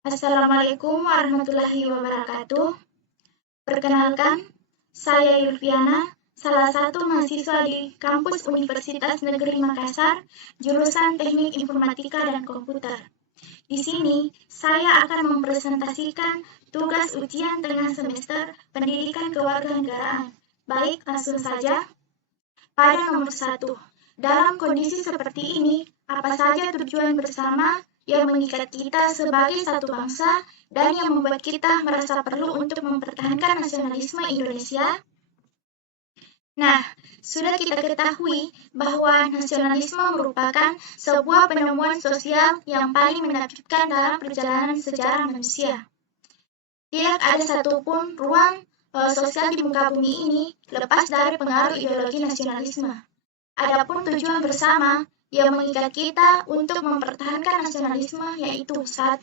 Assalamualaikum warahmatullahi wabarakatuh. Perkenalkan, saya Yulviana, salah satu mahasiswa di kampus Universitas Negeri Makassar, jurusan Teknik Informatika dan Komputer. Di sini, saya akan mempresentasikan tugas ujian tengah semester Pendidikan Kewarganegaraan. Baik, langsung saja. Pada nomor 1, dalam kondisi seperti ini, apa saja tujuan bersama yang mengikat kita sebagai satu bangsa dan yang membuat kita merasa perlu untuk mempertahankan nasionalisme Indonesia? Nah, sudah kita ketahui bahwa nasionalisme merupakan sebuah penemuan sosial yang paling menakjubkan dalam perjalanan sejarah manusia. Tidak ada satupun ruang sosial di muka bumi ini lepas dari pengaruh ideologi nasionalisme. Adapun tujuan bersama yang mengikat kita untuk mempertahankan nasionalisme yaitu 1.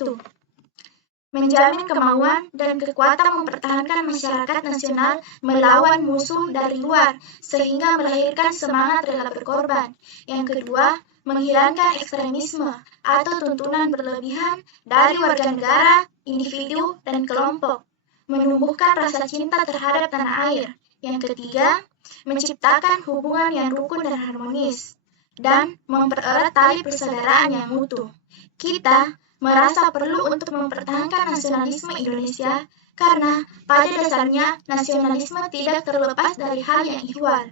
Menjamin kemauan dan kekuatan mempertahankan masyarakat nasional melawan musuh dari luar sehingga melahirkan semangat rela berkorban. Yang kedua, menghilangkan ekstremisme atau tuntunan berlebihan dari warga negara, individu, dan kelompok. Menumbuhkan rasa cinta terhadap tanah air. Yang ketiga, menciptakan hubungan yang rukun dan harmonis, dan mempererat tali persaudaraan yang utuh. Kita merasa perlu untuk mempertahankan nasionalisme Indonesia karena pada dasarnya nasionalisme tidak terlepas dari hal yang ihwal,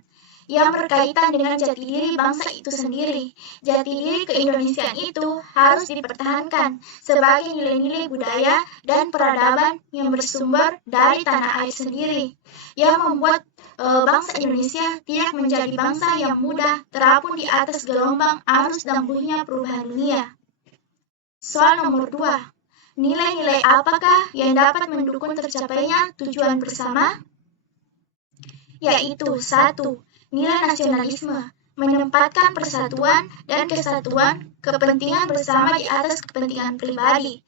yang berkaitan dengan jati diri bangsa itu sendiri. Jati diri keindonesiaan itu harus dipertahankan sebagai nilai-nilai budaya dan peradaban yang bersumber dari tanah air sendiri, yang membuat bangsa Indonesia tidak menjadi bangsa yang mudah terapung di atas gelombang arus dambuhnya perubahan dunia. Soal nomor 2, nilai-nilai apakah yang dapat mendukung tercapainya tujuan bersama? Yaitu 1. Nilai nasionalisme, menempatkan persatuan dan kesatuan kepentingan bersama di atas kepentingan pribadi.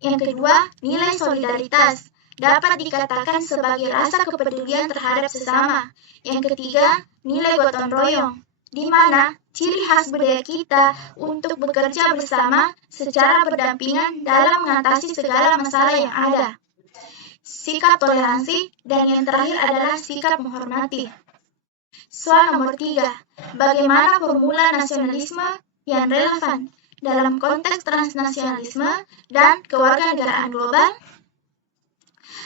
Yang kedua, nilai solidaritas, dapat dikatakan sebagai rasa kepedulian terhadap sesama. Yang ketiga, nilai gotong royong, di mana ciri khas budaya kita untuk bekerja bersama secara berdampingan dalam mengatasi segala masalah yang ada. Sikap toleransi, dan yang terakhir adalah sikap menghormati. Soal nomor 3, bagaimana formula nasionalisme yang relevan dalam konteks transnasionalisme dan kewarganegaraan global?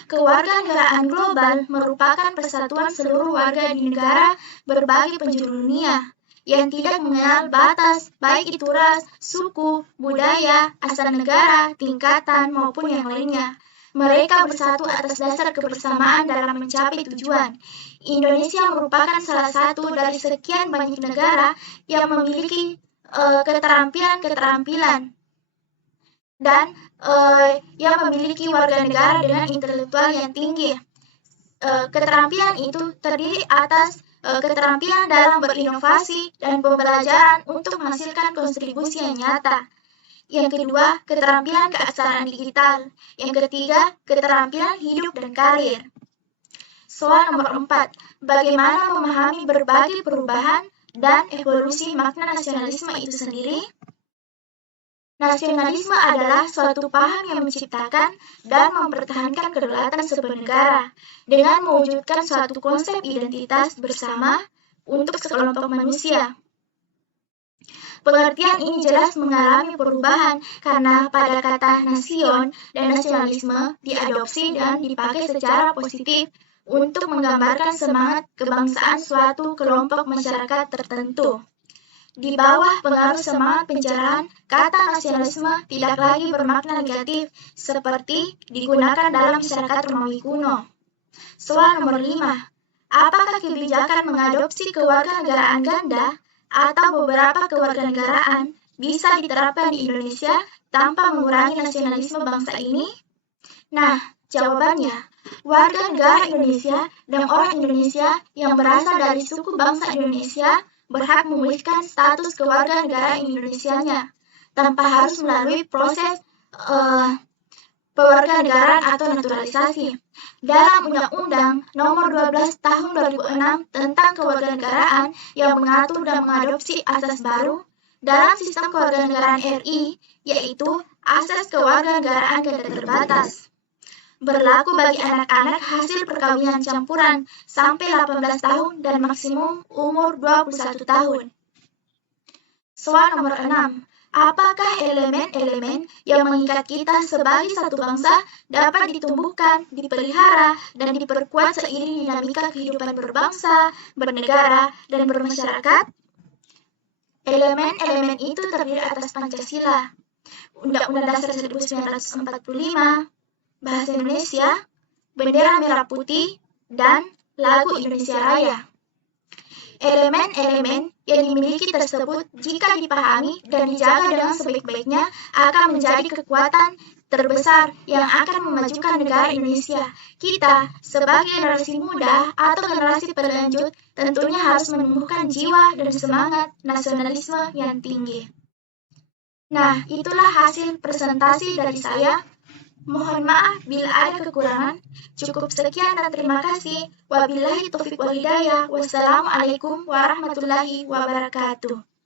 Kewarganegaraan global merupakan persatuan seluruh warga di negara berbagai penjuru dunia yang tidak mengenal batas, baik itu ras, suku, budaya, asal negara, tingkatan, maupun yang lainnya. Mereka bersatu atas dasar kebersamaan dalam mencapai tujuan. Indonesia merupakan salah satu dari sekian banyak negara yang memiliki keterampilan-keterampilan dan yang memiliki warga negara dengan intelektual yang tinggi. Keterampilan itu terdiri atas keterampilan dalam berinovasi dan pembelajaran untuk menghasilkan kontribusi yang nyata. Yang kedua, keterampilan keaksaraan digital. Yang ketiga, keterampilan hidup dan karir. Soal nomor 4, bagaimana memahami berbagai perubahan dan evolusi makna nasionalisme itu sendiri? Nasionalisme adalah suatu paham yang menciptakan dan mempertahankan kedaulatan sebuah negara dengan mewujudkan suatu konsep identitas bersama untuk sekelompok manusia. Pengertian ini jelas mengalami perubahan karena pada kata nasion dan nasionalisme diadopsi dan dipakai secara positif untuk menggambarkan semangat kebangsaan suatu kelompok masyarakat tertentu. Di bawah pengaruh semangat penjarahan, kata nasionalisme tidak lagi bermakna negatif seperti digunakan dalam masyarakat Romawi kuno. Soal nomor 5, apakah kebijakan mengadopsi kewarganegaraan ganda atau beberapa kewarganegaraan bisa diterapkan di Indonesia tanpa mengurangi nasionalisme bangsa ini? Nah, jawabannya, warga negara Indonesia dan orang Indonesia yang berasal dari suku bangsa Indonesia berhak memulihkan status kewarganegaraan Indonesianya tanpa harus melalui proses kewarganegaraan atau naturalisasi. Dalam Undang-Undang Nomor 12 Tahun 2006 tentang Kewarganegaraan yang mengatur dan mengadopsi asas baru dalam sistem kewarganegaraan RI, yaitu akses kewarganegaraan tidak terbatas. Berlaku bagi anak-anak hasil perkawinan campuran sampai 18 tahun dan maksimum umur 21 tahun. Soal nomor 6. Apakah elemen-elemen yang mengikat kita sebagai satu bangsa dapat ditumbuhkan, dipelihara, dan diperkuat seiring dinamika kehidupan berbangsa, bernegara, dan bermasyarakat? Elemen-elemen itu terdiri atas Pancasila, Undang-Undang Dasar 1945, Bahasa Indonesia, Bendera Merah Putih, dan Lagu Indonesia Raya. Elemen-elemen yang dimiliki tersebut jika dipahami dan dijaga dengan sebaik-baiknya akan menjadi kekuatan terbesar yang akan memajukan negara Indonesia. Kita sebagai generasi muda atau generasi pelanjut tentunya harus menumbuhkan jiwa dan semangat nasionalisme yang tinggi. Nah, itulah hasil presentasi dari saya. Mohon maaf bila ada kekurangan. Cukup sekian dan terima kasih. Wabillahi taufiq wal hidayah. Wassalamualaikum warahmatullahi wabarakatuh.